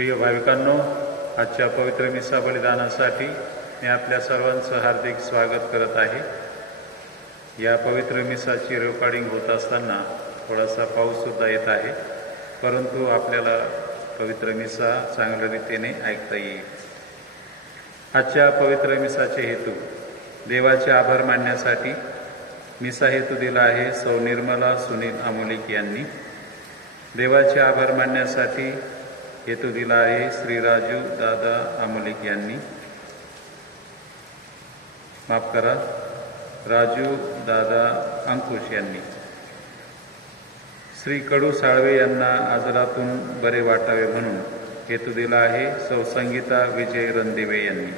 प्रिय भाविकांनो, आजच्या पवित्र मिसा बलिदानासाठी मी आपल्या सर्वांचं हार्दिक स्वागत करत आहे। या पवित्र मिसाची रेकॉर्डिंग होत असताना थोडासा पाऊससुद्धा येत आहे, परंतु आपल्याला पवित्र मिसा चांगल्या रीतीने ऐकता येईल। आजच्या पवित्र मिसाचे हेतू देवाचे आभार मानण्यासाठी मिसा हेतू दिला आहे सौ निर्मला सुनील आमोलिक यांनी। देवाचे आभार मानण्यासाठी हेतू दिला आहे श्री राजू दादा आमोलिक यांनी। माफ करा, राजू दादा अंकुश यांनी। श्री कडू साळवे यांना आजारातून बरे वाटावे म्हणून हेतू दिला आहे सौ संगीता विजय रणदिवे यांनी।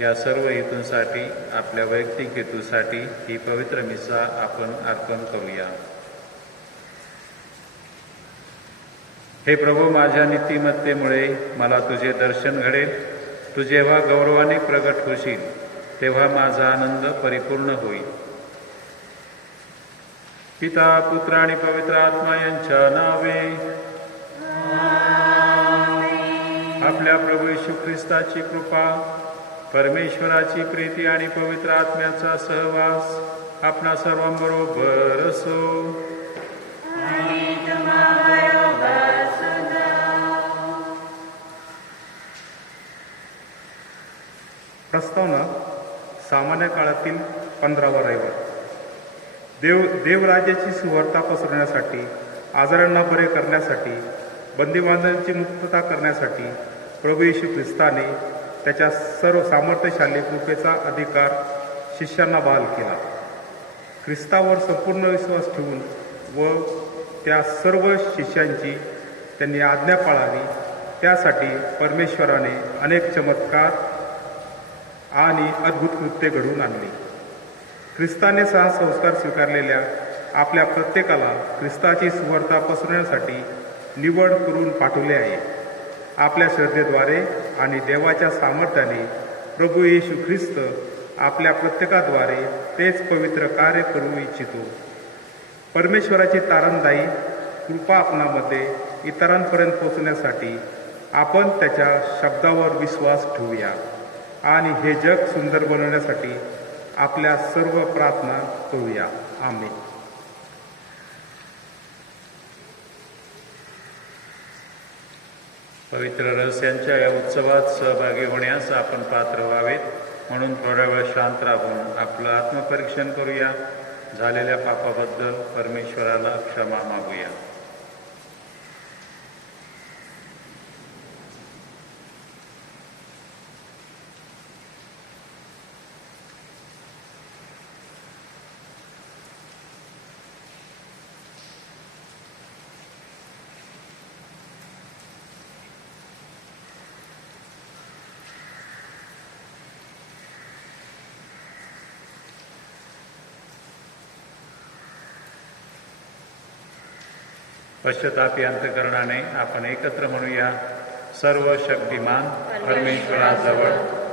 या सर्व हेतूंसाठी, आपल्या वैयक्तिक हेतूसाठी ही पवित्र मिसा आपण अर्पण करूया। हे प्रभू, माझ्या नीतिमत्तेमुळे मला तुझे दर्शन घडेल। तू जेव्हा गौरवाने प्रगट होशील तेव्हा माझा आनंद परिपूर्ण होईल। पिता, पुत्र आणि पवित्र आत्मा यांच्या नावे। आपल्या प्रभू येशू ख्रिस्ताची कृपा, परमेश्वराची प्रीती आणि पवित्र आत्म्याचा सहवास आपणा सर्वांबरोबर असो। प्रस्तावना सामान्य काळातील 15वा रविवार। देवराज्याची सुवार्ता पसरवण्यासाठी, आजारांना बरे करण्यासाठी, बंदीबांधवांची मुक्तता करण्यासाठी प्रभू येशू ख्रिस्ताने त्याच्या सर्व सामर्थ्यशाली कृपेचा अधिकार शिष्यांना बहाल केला। ख्रिस्तावर संपूर्ण विश्वास ठेवून व त्या सर्व शिष्यांची त्यांनी आज्ञा पाळावी, त्यासाठी परमेश्वराने अनेक चमत्कार आणि अद्भुत कृत्ये घडवून आणली। ख्रिस्ताने 6 संस्कार स्वीकारलेल्या आपल्या प्रत्येकाला ख्रिस्ताची सुवार्ता पसरवण्यासाठी निवड करून पाठवले आहे। आपल्या श्रद्धेद्वारे आणि देवाच्या सामर्थ्याने प्रभू येशू ख्रिस्त आपल्या प्रत्येकाद्वारे तेच पवित्र कार्य करू इच्छितो। परमेश्वराची तारणदायी कृपा आपणामध्ये इतरांपर्यंत पोहोचण्यासाठी आपण त्याच्या शब्दावर विश्वास ठेवूया आणि हे जग सुंदर बनवण्यासाठी आपल्या सर्व प्रार्थना करूया। आमेन। पवित्र रहस्यांच्या या उत्सवात सहभागी होण्यास आपण पात्र व्हावेत, म्हणून थोड्या वेळ शांत राहून आपलं आत्मपरीक्षण करूया। झालेल्या पापाबद्दल परमेश्वराला क्षमा मागूया। पश्चातापी अंतकरणाने आपण एकत्र म्हणूया। सर्व शक्तिमान परमेश्वराजवळ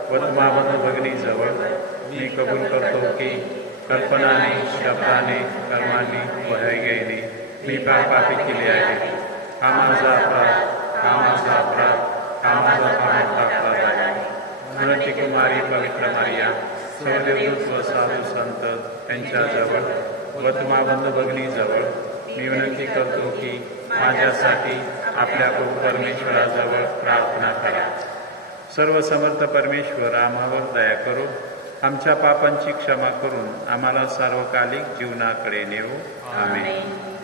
व तुम्हा भगिनीजवळ मी कबूल करतो की कल्पनाने, शब्दाने, कर्माने व हयगेने मी पापी केले आहे। हा माझा अपराध, हा माझा अपराध, हा माझा मोठा अपराध आहे। म्हणून ती कुमारी पवित्र मारिया, सर्वदेवदूत व साधू संत यांच्याजवळ व तुम्हा भगिनीजवळ मी विनंती करतो की माझ्यासाठी आपल्या प्रभू परमेश्वराजवळ प्रार्थना करा। सर्व समर्थ परमेश्वर आम्हावर दया करो, आमच्या पापांची क्षमा करून आम्हाला सार्वकालिक जीवनाकडे नेऊ। आमेन।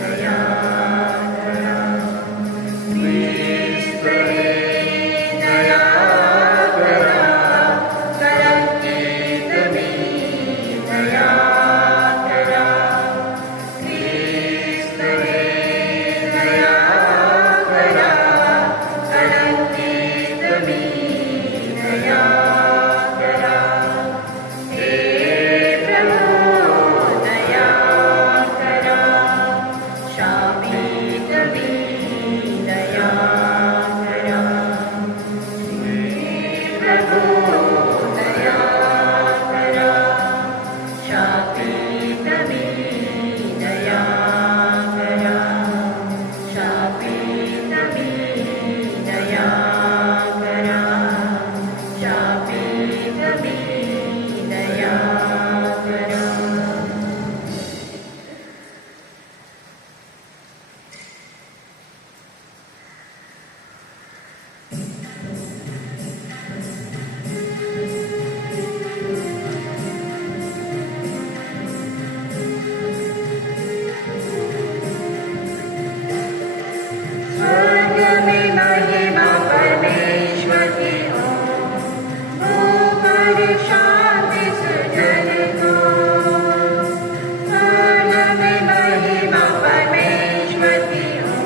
दया में महिमा परमेश्वर की हो, ऊपर शांति सृजन को। स्वर्ग में महिमा परमेश्वर की हो,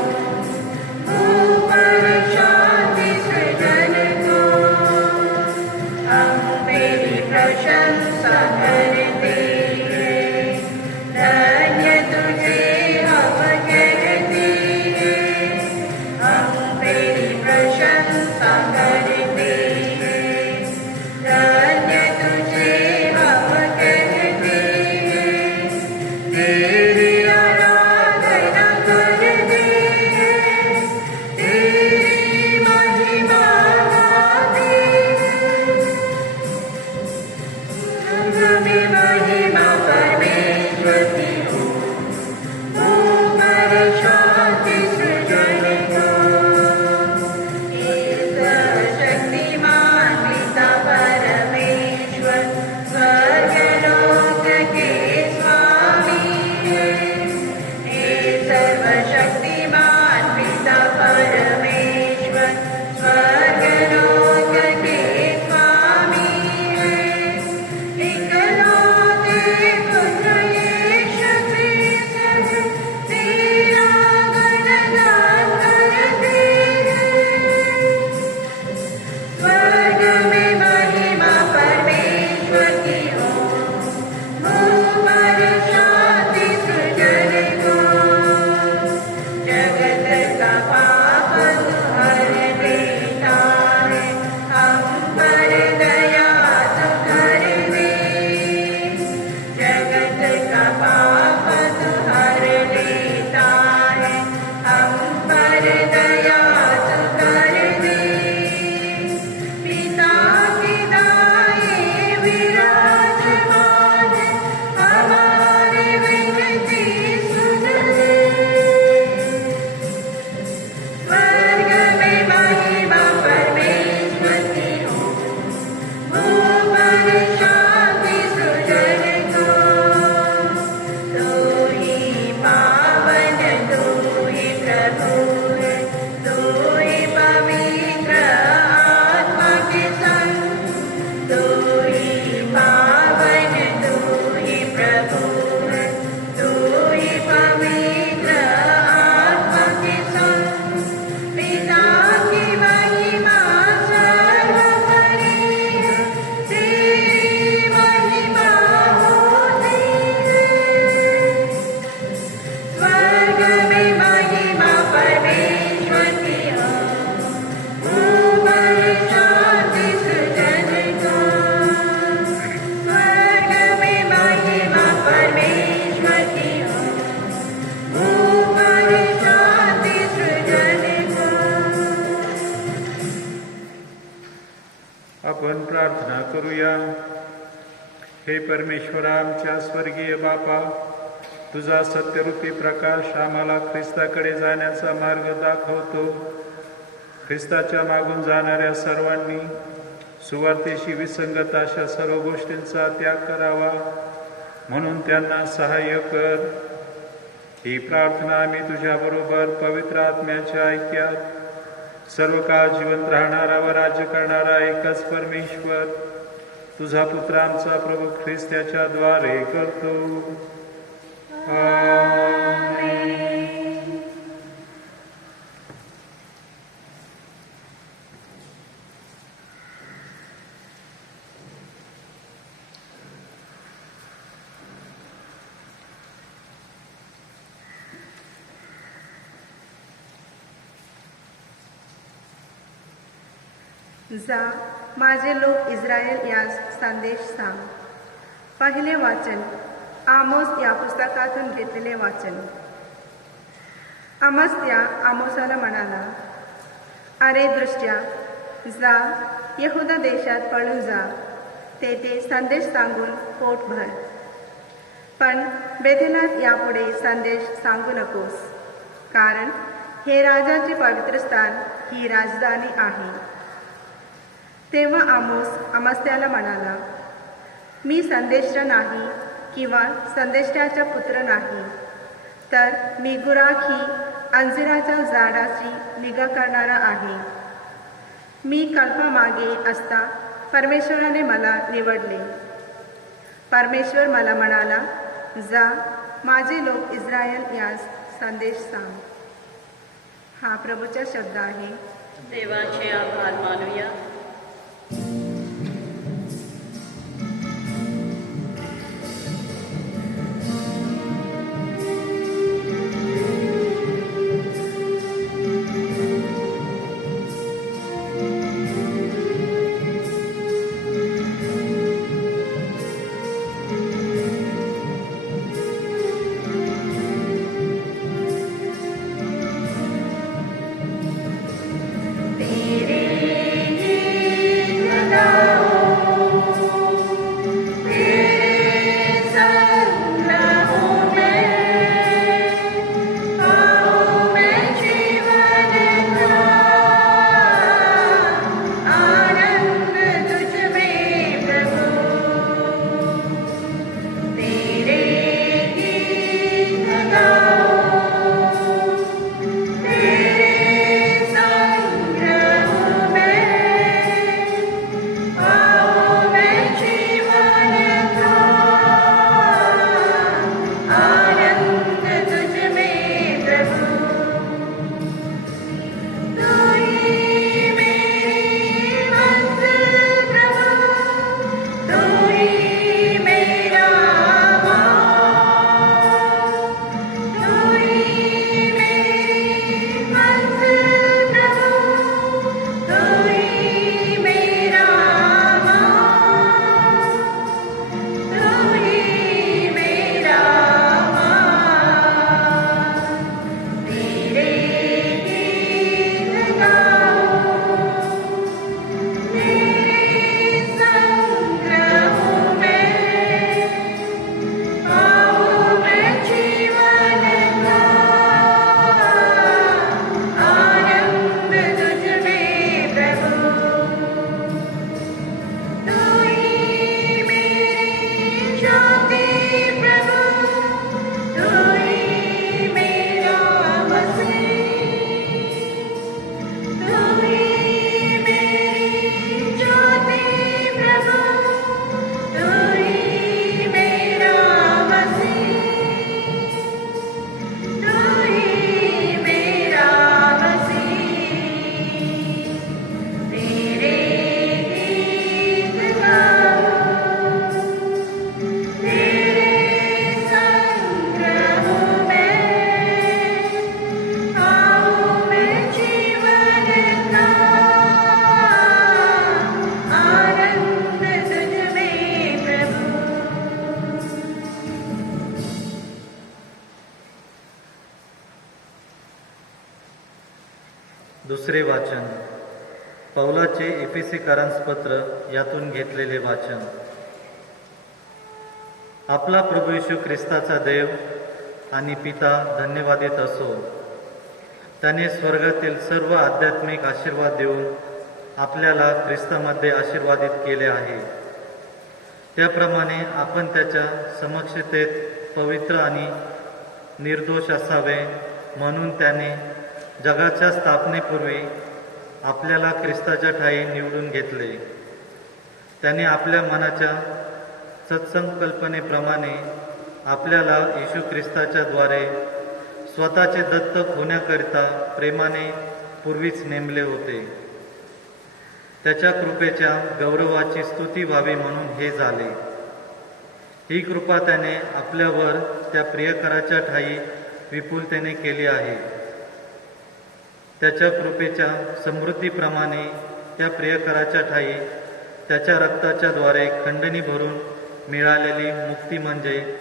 ऊपर शांति सृजन को। हम तेरी प्रशंसा करते हैं, धन्य तुझे हम कहते हैं। हम तेरी प्रशंसा करते हैं, धन्य तुझे हम कहते हैं। तेरी आराधना करते हैं, तेरी महिमा गाते हैं। स्वर्ग में महिमा परमेश्वर की हो, ऊपर शांति सृजन को। शक्तिमान पिता परमेश्वर स्वर्ग लोक के स्वामी है। हे सर्वशक्तिमान पिता परमेश्वर स्वर्ग लोक के स्वामी है। इकलौते पुत्र यीशु क्रिस्त तेरा गुणगान करते हैं। स्वर्ग में महिमा परमेश्वर की हो, ऊपर शांति सृजन को। जगत का पाप तू हर देता है, हम पर दया तू कर दे। जगत का पाप तू हर देता है, हम पर दया तू कर दे। पिता की दाएं विराजमान, हमारी विनती सुन ले। स्वर्ग में महिमा परमेश्वर की हो, ऊपर शांति सृजन को। तू ही पावन, तू ही प्रभु है, तू ही पवित्र आत्मा के संग। तू ही पावन, तू ही प्रभु है, तू ही पवित्र आत्मा के संग। पिता की महिमा सर्वोपरि है, तेरी महिमा होती है। स्वर्ग में महिमा परमेश्वर की हो, ऊपर शांति सृजन को। स्वर्ग में महिमा परमेश्वर की हो, ऊपर शांति सृजन को। आपण प्रार्थना करूया. हे परमेश्वरा, आमच्या स्वर्गीय बापा, तुझा सत्यरूपी प्रकाश आम्हाला ख्रिस्ताकडे जाण्याचा मार्ग दाखवतो. ख्रिस्ताच्या मागून जाणाऱ्या सर्वांनी सुवार्तेशी विसंगत अशा सर्व गोष्टींचा त्याग करावा, म्हणून त्यांना सहाय्य कर. ही प्रार्थना आम्ही तुझ्याबरोबर पवित्र आत्म्याच्या ऐक्यात सर्व काळ जिवंत राहणारा व राज्य करणारा एकच परमेश्वर, तुझा पुत्र आमचा प्रभू ख्रिस्त याच्याद्वारे करतो. आमेन. जा, माझे लोक इस्रायल यास संदेश सांग. पहिले वाचन आमोस या पुस्तकातून घेतलेले वाचन. अमस्या आमोसाला म्हणाला, अरे दृष्ट्या, जा, यहुदा देशात पळून जा, तेथे संदेश सांगून पोट भर. पण बेथेलात यापुढे संदेश सांगू नकोस, कारण हे राजाचे पवित्र स्थान, ही राजधानी आहे. तेव्हा आमोस अमस्याला म्हणाला, मी संदेष्टा नाही किंवा संदेष्ट्याचा पुत्र नाही, तर मी गुराखी अंजिराच्या झाडाची निगा करणारा आहे. मी कल्पामागे असता परमेश्वराने मला निवडले. परमेश्वर मला म्हणाला, जा, माझे लोक इस्रायल यास संदेश सांग. हा प्रभूचा शब्द आहे. देवाचे आभार मानूया. दुसरे वाचन. पौलाचे एफेसीकरांस पत्र यातून घेतलेले वाचन. आपला प्रभू येशू ख्रिस्ताचा देव आणि पिता धन्यवादित असो. त्याने स्वर्गातील सर्व आध्यात्मिक आशीर्वाद देऊन आपल्याला ख्रिस्तामध्ये आशीर्वादित केले आहे. त्याप्रमाणे आपण त्याच्या समक्षतेत पवित्र आणि निर्दोष असावे म्हणून त्याने जगाच्या स्थापनेपूर्वी आपल्याला ख्रिस्ताच्या ठायी निवडून घेतले. त्याने आपल्या मनाच्या सत्संकल्पनेप्रमाणे आपल्याला येशू ख्रिस्ताच्या द्वारे स्वतःचे दत्तक होण्याकरिता प्रेमाने पूर्वीच नेमले होते. त्याच्या कृपेच्या गौरवाची स्तुती व्हावी म्हणून हे झाले. ही कृपा त्याने आपल्यावर त्या प्रियकराच्या ठायी विपुलतेने केली आहे. त्याच्या कृपेच्या समृद्धीप्रमाणे त्या प्रियकराच्या ठायी त्याच्या रक्ताच्या द्वारे खंडणी भरून मिळालेली मुक्ती म्हणजे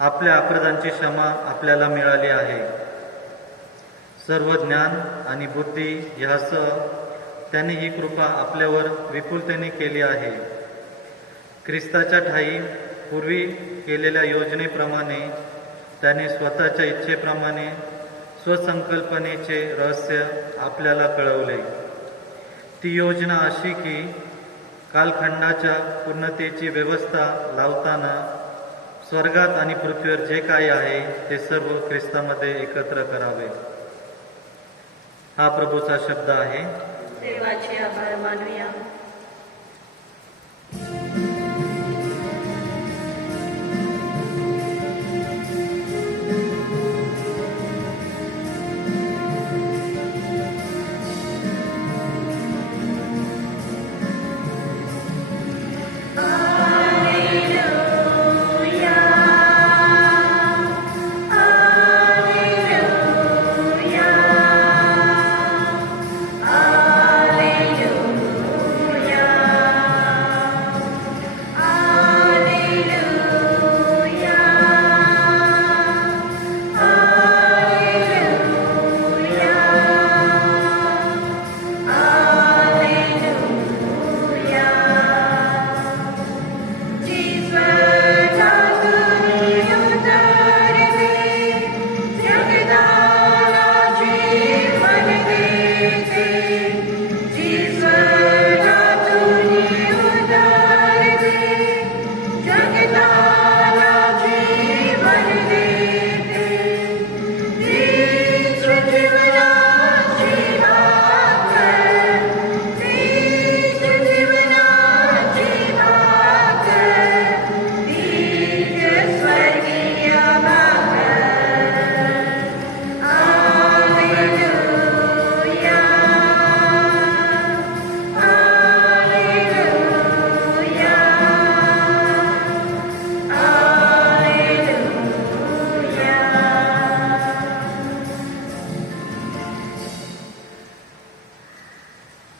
आपल्या अपराधांची क्षमा आपल्याला मिळाली आहे. सर्व ज्ञान आणि बुद्धी ह्यासह त्याने ही कृपा आपल्यावर विपुलतेने केली आहे. ख्रिस्ताच्या ठायी पूर्वी केलेल्या योजनेप्रमाणे त्याने स्वतःच्या इच्छेप्रमाणे स्वसंकल्पनेचे रहस्य आपल्याला कळवले. ती योजना अशी की कालखंडाच्या पूर्णतेची व्यवस्था लावताना स्वर्गात आणि पृथ्वीवर जे काही आहे ते सर्व ख्रिस्तामध्ये एकत्र करावे. हा प्रभूचा शब्द आहे. देवाचे आभार मानूया.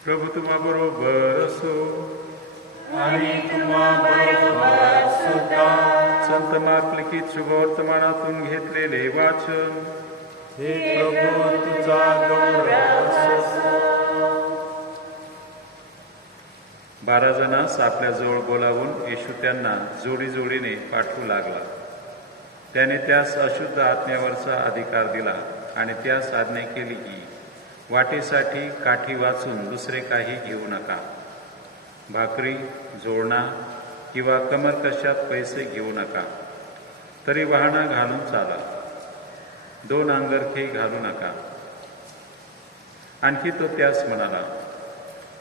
प्रभू तुम्हा बरोबर असो. आणि तुम्हाबरोबर सुद्धा. संत मार्क लिखित शुभवर्तमानातून घेतलेले वाचन. हे प्रभू तुझा गौरव असो. 12 जणांस आपल्याजवळ बोलावून येशू त्यांना जोडीजोडीने पाठवू लागला. त्याने त्यास अशुद्ध आत्म्यावरचा अधिकार दिला आणि त्यास आज्ञा केली की वाटेसाठी काठी वाचून दुसरे काही घेऊ नका. भाकरी, जोडणा किंवा कमरकशात पैसे घेऊ नका. तरी वाहना घालून चाला. 2 अंगरखे घालू नका. आणखी तो त्यास म्हणाला,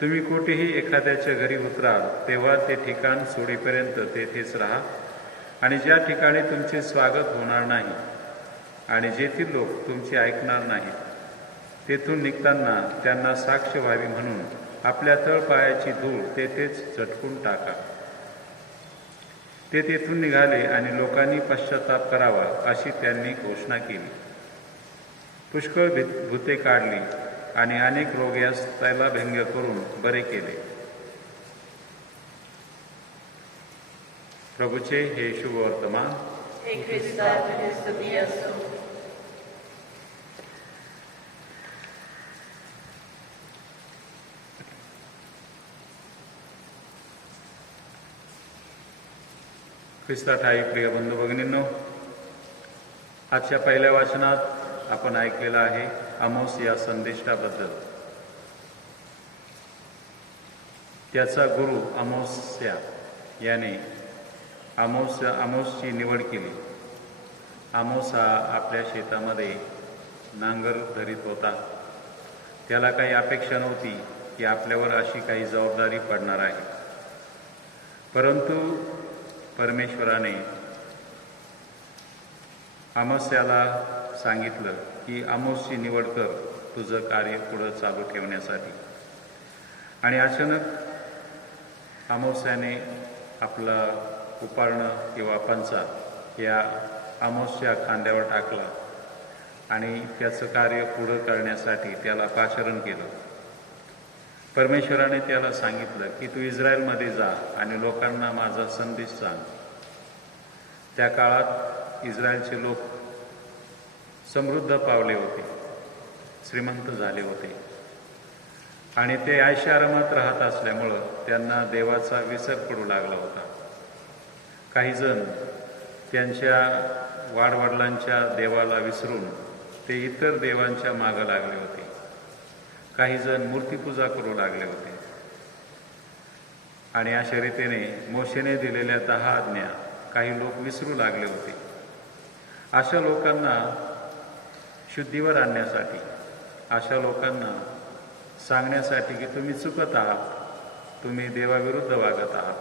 तुम्ही कुठेही एखाद्याच्या घरी उतराल तेव्हा ते ठिकाण सोडीपर्यंत तेथेच राहा. आणि ज्या ठिकाणी तुमचे स्वागत होणार नाही आणि जेथील लोक तुमचे ऐकणार नाहीत तेथून निघताना त्यांना साक्ष व्हावी म्हणून आपल्या तळपायाची धूळ तेथेच झटकून टाका. ते तेथून निघाले आणि लोकांनी पश्चाताप करावा अशी त्यांनी घोषणा केली. पुष्कळ भूते काढली आणि अनेक रोग यास त्याला भंग करून बरे केले. प्रभूचे हे शुभ वर्तमान. हे ख्रिस्ता तुझी स्तुती असो. ख्रिस्ताठाई प्रिय बंधू भगिनींनो, आजच्या पहिल्या वाचनात आपण ऐकलेलं आहे आमोस या संदेष्टाबद्दल. त्याचा गुरु आमोस्या याने आमोसची निवड केली. आमोस हा आपल्या शेतामध्ये नांगर धरीत होता. त्याला काही अपेक्षा नव्हती की आपल्यावर अशी काही जबाबदारी पडणार आहे. परंतु परमेश्वराने आमोस्याला सांगितलं की आमोसची निवड कर तुझं कार्य पुढं चालू ठेवण्यासाठी. आणि अचानक आमोस्याने आपला उपारणं किंवा पंचा या आमोसच्या खांद्यावर टाकला आणि त्याचं कार्य पुढं करण्यासाठी त्याला पाचारण केलं. परमेश्वराने त्याला सांगितलं की तू इस्रायलमध्ये जा आणि लोकांना माझा संदेश सांग. त्या काळात इस्रायलचे लोक समृद्ध पावले होते, श्रीमंत झाले होते आणि ते ऐशारामात राहत असल्यामुळं त्यांना देवाचा विसर पडू लागला होता. काही जण त्यांच्या वाडवडिलांच्या देवाला विसरून ते इतर देवांच्या मागं लागले होते. काही जण मूर्तीपूजा करू लागले होते. आणि अशा रीतीने मोशेने दिलेल्या 10 आज्ञा काही लोक विसरू लागले होते. अशा लोकांना शुद्धीवर आणण्यासाठी अशा लोकांना सांगण्यासाठी की तुम्ही चुकत आहात, तुम्ही देवाविरुद्ध वागत आहात,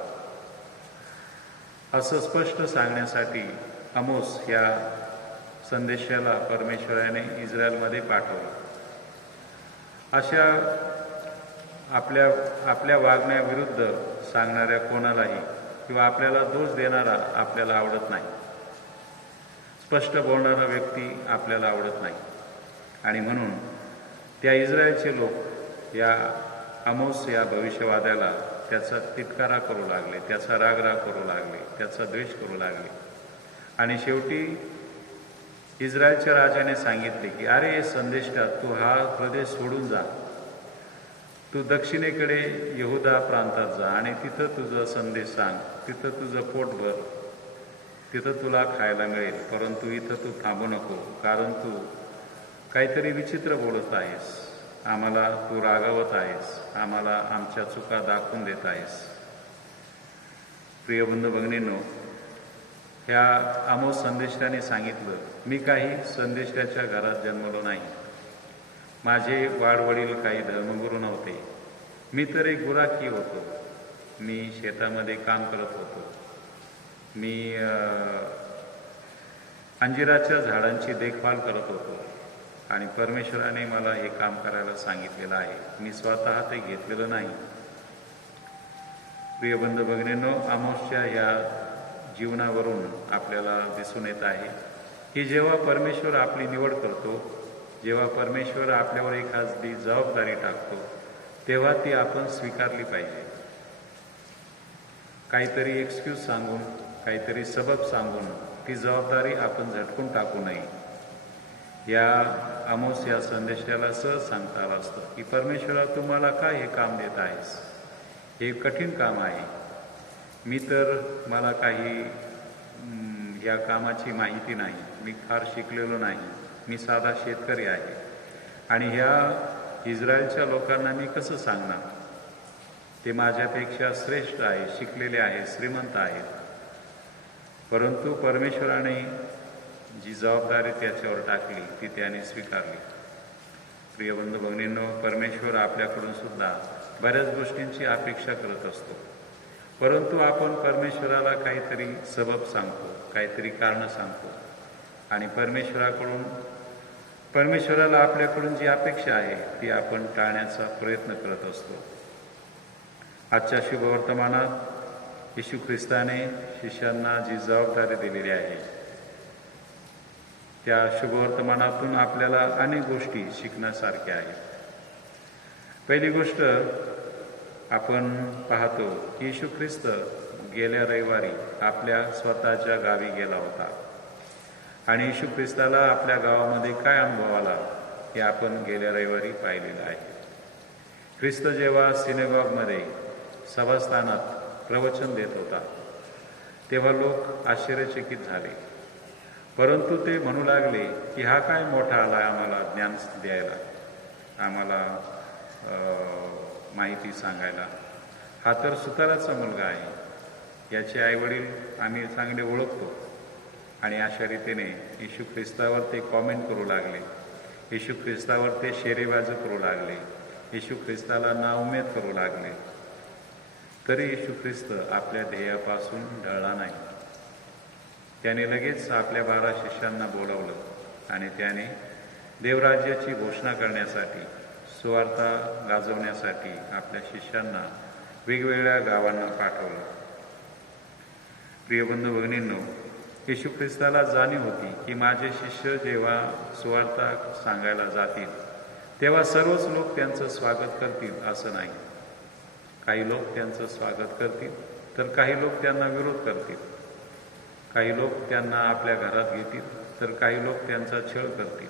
असं स्पष्ट सांगण्यासाठी आमोस या संदेशाला परमेश्वराने इस्रायलमध्ये पाठवलं. अशा आपल्या वागण्याविरुद्ध सांगणाऱ्या कोणालाही किंवा आपल्याला दोष देणारा आपल्याला आवडत नाही. स्पष्ट बोलणारा व्यक्ती आपल्याला आवडत नाही. आणि म्हणून त्या इस्रायलचे लोक या आमोस या भविष्यवाद्याला त्याचा तिटकारा करू लागले, त्याचा रागराग करू लागले, त्याचा द्वेष करू लागले. आणि शेवटी इस्रायलच्या राजाने सांगितले की अरे संदेष्टा, तू हा प्रदेश सोडून जा, तू दक्षिणेकडे यहुदा प्रांतात जा आणि तिथं तुझं संदेश सांग, तिथं तुझं पोट भर, तिथं तुला खायला मिळेल. परंतु इथं तू थांबू नको, कारण तू काहीतरी विचित्र बोलत आहेस, आम्हाला तू रागावत आहेस, आम्हाला आमच्या चुका दाखवून देत आहेस. प्रिय बंधू भगिनींनो, ह्या आमोस संदेष्टाने सांगितलं, मी काही संदेष्टाच्या घरात जन्मलो नाही, माझे वाडवडील काही धर्मगुरू नव्हते, मी तर एक गुराखी होतो, मी शेतामध्ये काम करत होतो, मी अंजिराच्या झाडांची देखभाल करत होतो आणि परमेश्वराने मला हे काम करायला सांगितलेलं आहे, मी स्वतः ते घेतलेलं नाही. प्रिय बंधू भगिनींनो, आमोसच्या ह्या जीवनावरून आपल्याला दिसून येत आहे की जेव्हा परमेश्वर आपली निवड करतो, जेव्हा परमेश्वर आपल्यावर एखादी जबाबदारी टाकतो, तेव्हा ती आपण स्वीकारली पाहिजे. काहीतरी एक्सक्यूज सांगून, काहीतरी सबब सांगून ती जबाबदारी आपण झटकून टाकू नये. या आमोस या संदेशाला सहज सांगता आलं असतं की परमेश्वरा, तुम्हाला काय हे काम देत आहेस, हे कठीण काम आहे, मी तर मला काही या कामाची माहिती नाही, मी फार शिकलेलो नाही, मी साधा शेतकरी आहे आणि ह्या इस्रायलच्या लोकांना मी कसं सांगणार, ते माझ्यापेक्षा श्रेष्ठ आहे, शिकलेले आहे, श्रीमंत आहेत. परंतु परमेश्वराने जी जबाबदारी त्याच्यावर टाकली ती त्याने स्वीकारली. प्रिय बंधू भगिनींनो, परमेश्वर आपल्याकडून सुद्धा बऱ्याच गोष्टींची अपेक्षा करत असतो, परंतु आपण परमेश्वराला काहीतरी सबब सांगतो, काहीतरी कारणं सांगतो आणि परमेश्वराला आपल्याकडून जी अपेक्षा आहे ती आपण टाळण्याचा प्रयत्न करत असतो. आजच्या शुभवर्तमानात येशू ख्रिस्ताने शिष्यांना जी जबाबदारी दिलेली आहे, त्या शुभवर्तमानातून आपल्याला अनेक गोष्टी शिकण्यासारख्या आहेत. पहिली गोष्ट आपण पाहतो की येशू ख्रिस्त गेल्या रविवारी आपल्या स्वतःच्या गावी गेला होता आणि येशू ख्रिस्ताला आपल्या गावामध्ये काय अनुभव आला हे आपण गेल्या रविवारी पाहिलेलं आहे. ख्रिस्त जेव्हा सिनेगॉगमध्ये सभास्थानात प्रवचन देत होता तेव्हा लोक आश्चर्यचकित झाले, परंतु ते म्हणू लागले की हा काय मोठा आला आम्हाला ज्ञान द्यायला, आम्हाला माहिती सांगायला, हा तर सुताराचा मुलगा आहे, याचे आईवडील आम्ही चांगले ओळखतो. आणि अशा रीतीने येशू ख्रिस्तावर ते कॉमेंट करू लागले, येशू ख्रिस्तावर ते शेरेबाजी करू लागले, येशू ख्रिस्ताला नाउमेद करू लागले. तरी येशू ख्रिस्त आपल्या ध्येयापासून ढळला नाही. त्याने लगेच आपल्या 12 शिष्यांना बोलावलं आणि त्याने देवराज्याची घोषणा करण्यासाठी, सुवार्ता गाजवण्यासाठी आपल्या शिष्यांना वेगवेगळ्या गावांना पाठवलं. प्रिय बंधू भगिनींनो, येशू ख्रिस्ताला जाणीव होती की माझे शिष्य जेव्हा सुवार्ता सांगायला जातील तेव्हा सर्वच लोक त्यांचं स्वागत करतील असं नाही. काही लोक त्यांचं स्वागत करतील तर काही लोक त्यांना विरोध करतील, काही लोक त्यांना आपल्या घरात घेतील तर काही लोक त्यांचा छळ करतील.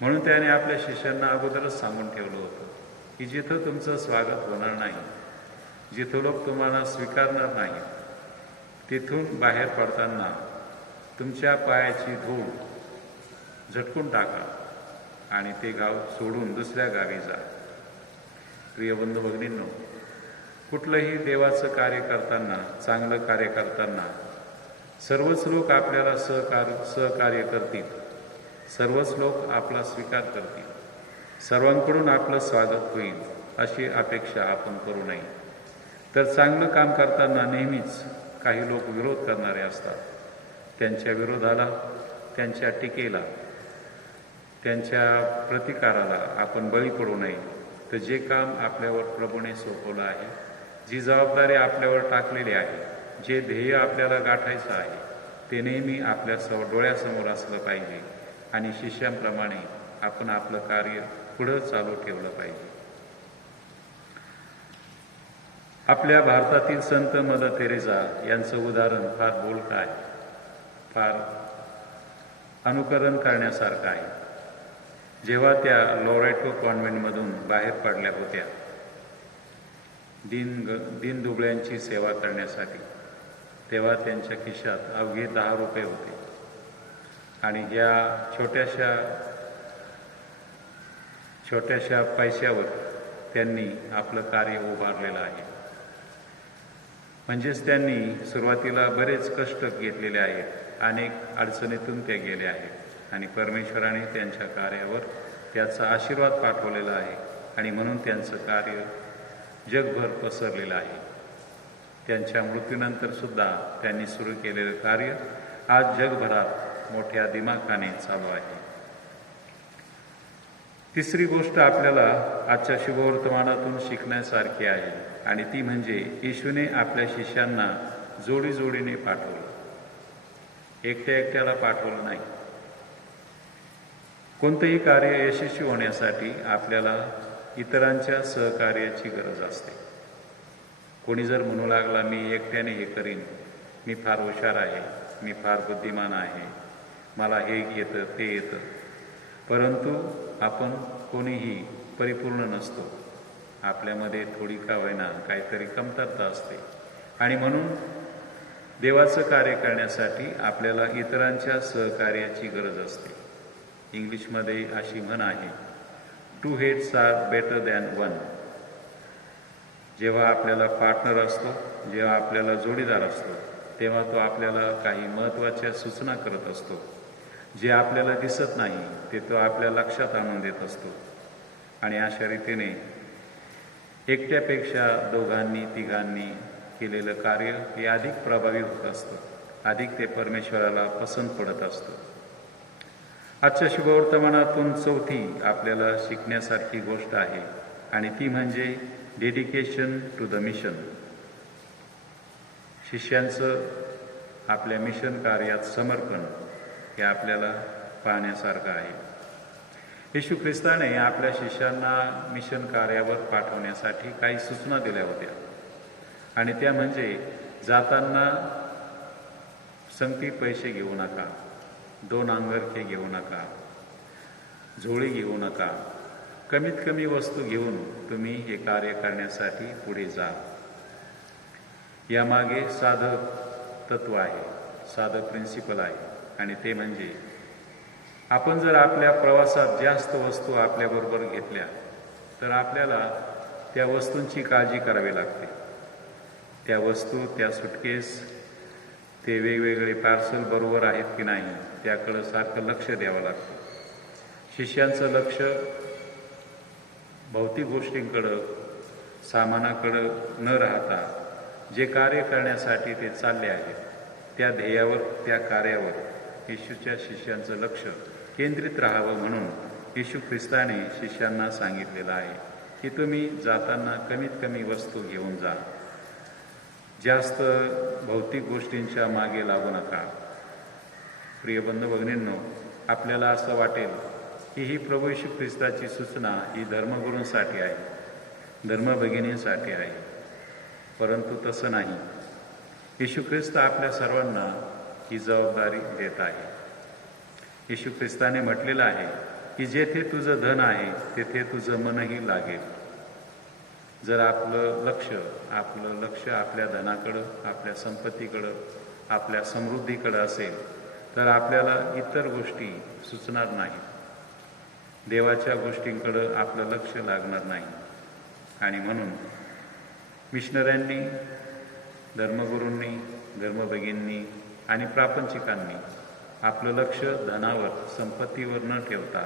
म्हणून त्याने आपल्या शिष्यांना अगोदरच सांगून ठेवलं होतं की जिथं तुमचं स्वागत होणार नाही, जिथं लोक तुम्हाला स्वीकारणार नाही, तिथून बाहेर पडताना तुमच्या पायाची धूळ झटकून टाका आणि ते गाव सोडून दुसऱ्या गावी जा. प्रिय बंधू भगिनींनो, कुठलंही देवाचं कार्य करताना, चांगलं कार्य करताना सर्वच लोक आपल्याला सहकार्य करतील, सर्वच लोक आपला स्वीकार करतील, सर्वांकडून आपलं स्वागत होईल अशी अपेक्षा आपण करू नये. तर चांगलं काम करताना नेहमीच काही लोक विरोध करणारे असतात. त्यांच्या विरोधाला, त्यांच्या टीकेला, त्यांच्या प्रतिकाराला आपण बळी पडू नये. तर जे काम आपल्यावर प्रभूने सोपवलं आहे, जी जबाबदारी आपल्यावर टाकलेली आहे, जे ध्येय आपल्याला गाठायचं आहे, ते नेहमी आपल्या डोळ्यासमोर असलं पाहिजे आणि शिष्यांप्रमाणे आपण आपलं कार्य पुढं चालू ठेवलं पाहिजे. आपल्या भारतातील संत मदर तेरेसा यांचं उदाहरण फार बोलकं आहे, फार अनुकरण करण्यासारखं आहे. जेव्हा त्या लॉरेटो कॉन्व्हेंटमधून बाहेर पडल्या होत्या दीनदुबळ्यांची सेवा करण्यासाठी, तेव्हा त्यांच्या खिशात अवघे 10 रुपये होते आणि या छोट्याशा पैशावर त्यांनी आपलं कार्य उभारलेलं आहे. म्हणजेच त्यांनी सुरुवातीला बरेच कष्ट घेतलेले आहेत, अनेक अडचणीतून ते गेले आहेत आणि परमेश्वराने त्यांच्या कार्यावर त्याचा आशीर्वाद पाठवलेला आहे आणि म्हणून त्यांचं कार्य जगभर पसरलेलं आहे. त्यांच्या मृत्यूनंतर सुद्धा त्यांनी सुरू केलेलं कार्य आज जगभरात मोठ्या दिमाखाने चालू आहे. तिसरी गोष्ट आपल्याला आजच्या शुभवर्तमानातून शिकण्यासारखी आहे आणि ती म्हणजे येशूने आपल्या शिष्यांना जोडीजोडीने पाठवलं, एकट्याला पाठवलं नाही. कोणतंही कार्य यशस्वी होण्यासाठी आपल्याला इतरांच्या सहकार्याची गरज असते. कोणी जर म्हणू लागला मी एकट्याने हे करीन, मी फार हुशार आहे, मी फार बुद्धिमान आहे, मला हे येतं ते येतं, परंतु आपण कोणीही परिपूर्ण नसतो. आपल्यामध्ये थोडी का होईना काहीतरी कमतरता असते आणि म्हणून देवाचं कार्य करण्यासाठी आपल्याला इतरांच्या सहकार्याची गरज असते. इंग्लिशमध्ये अशी म्हण आहे, 2 heads आर बेटर दॅन 1. जेव्हा आपल्याला पार्टनर असतो, जेव्हा आपल्याला जोडीदार असतो, तेव्हा तो आपल्याला काही महत्त्वाच्या सूचना करत असतो. जे आपल्याला दिसत नाही ते तो आपल्या लक्षात आणून देत असतो आणि अशा रीतीने एकट्यापेक्षा 2 3 केलेलं कार्य हे अधिक प्रभावी होत असतं, अधिक ते परमेश्वराला पसंत पडत असतं. आजच्या शुभवर्तमानातून चौथी आपल्याला शिकण्यासारखी गोष्ट आहे आणि ती म्हणजे डेडिकेशन टू द मिशन. शिष्यांचं आपल्या मिशन कार्यात समर्पण हे आपल्याला पाहण्यासारखं आहे. येशू ख्रिस्ताने आपल्या शिष्यांना मिशन कार्यावर पाठवण्यासाठी काही सूचना दिल्या होत्या आणि त्या म्हणजे जाताना संगती पैसे घेऊ नका, 2 अंगरखे घेऊ नका, झोळी घेऊ नका, कमीत कमी वस्तू घेऊन तुम्ही हे कार्य करण्यासाठी पुढे जा. यामागे साधं तत्व आहे, साधं प्रिन्सिपल आहे आणि ते म्हणजे आपण जर आपल्या प्रवासात जास्त वस्तू आपल्याबरोबर घेतल्या तर आपल्याला त्या वस्तूंची काळजी करावी लागते. त्या वस्तू, त्या सुटकेस, ते वेगवेगळे पार्सल बरोबर आहेत की नाही त्याकडं सारखं लक्ष द्यावं लागतं. शिष्यांचं लक्ष भौतिक गोष्टींकडं, सामानाकडं न राहता जे कार्य करण्यासाठी ते चालले आहेत त्या ध्येयावर, त्या कार्यावर येशूच्या शिष्यांचं लक्ष केंद्रित राहावं म्हणून येशू ख्रिस्ताने शिष्यांना सांगितलेलं आहे की तुम्ही जाताना कमीत कमी वस्तू घेऊन जा, जास्त भौतिक गोष्टींच्या मागे लागू नका. प्रिय बंधू भगिनींनो, आपल्याला असं वाटेल की ही प्रभू येशू ख्रिस्ताची सूचना ही धर्मगुरूंसाठी आहे, धर्मभगिनींसाठी आहे, परंतु तसं नाही. येशू ख्रिस्त आपल्या सर्वांना ही जबाबदारी देत आहे. येशू ख्रिस्ताने म्हटलेलं आहे की जेथे तुझं धन आहे तेथे तुझं मनही लागेल. जर आपलं लक्ष आपल्या धनाकडं, आपल्या संपत्तीकडं, आपल्या समृद्धीकडं असेल तर आपल्याला इतर गोष्टी सुचणार नाहीत, देवाच्या गोष्टींकडं आपलं लक्ष लागणार नाही. आणि म्हणून मिशनऱ्यांनी, धर्मगुरूंनी, धर्मभगिनींनी आणि प्रापंचिकांनी आपलं लक्ष धनावर, संपत्तीवर न ठेवता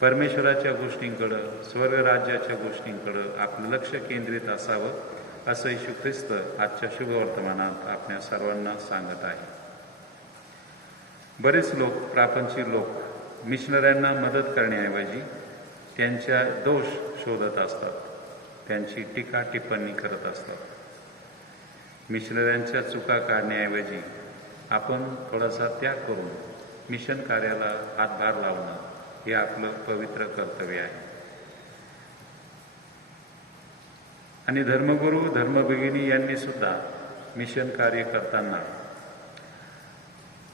परमेश्वराच्या गोष्टींकडं, स्वर्गराज्याच्या गोष्टींकडं आपलं लक्ष केंद्रित असावं असं येशू ख्रिस्त आजच्या शुभवर्तमानात आपल्या सर्वांना सांगत आहे. बरेच लोक, प्रापंचिक लोक मिशनऱ्यांना मदत करण्याऐवजी त्यांच्या दोष शोधत असतात, त्यांची टीका टिप्पणी करत असतात. मिशनऱ्यांच्या चुका काढण्याऐवजी आपण थोडासा त्याग करून मिशन कार्याला हातभार लावणं हे आपलं पवित्र कर्तव्य आहे. आणि धर्मगुरू, धर्मभगिनी यांनी सुद्धा मिशन कार्य करताना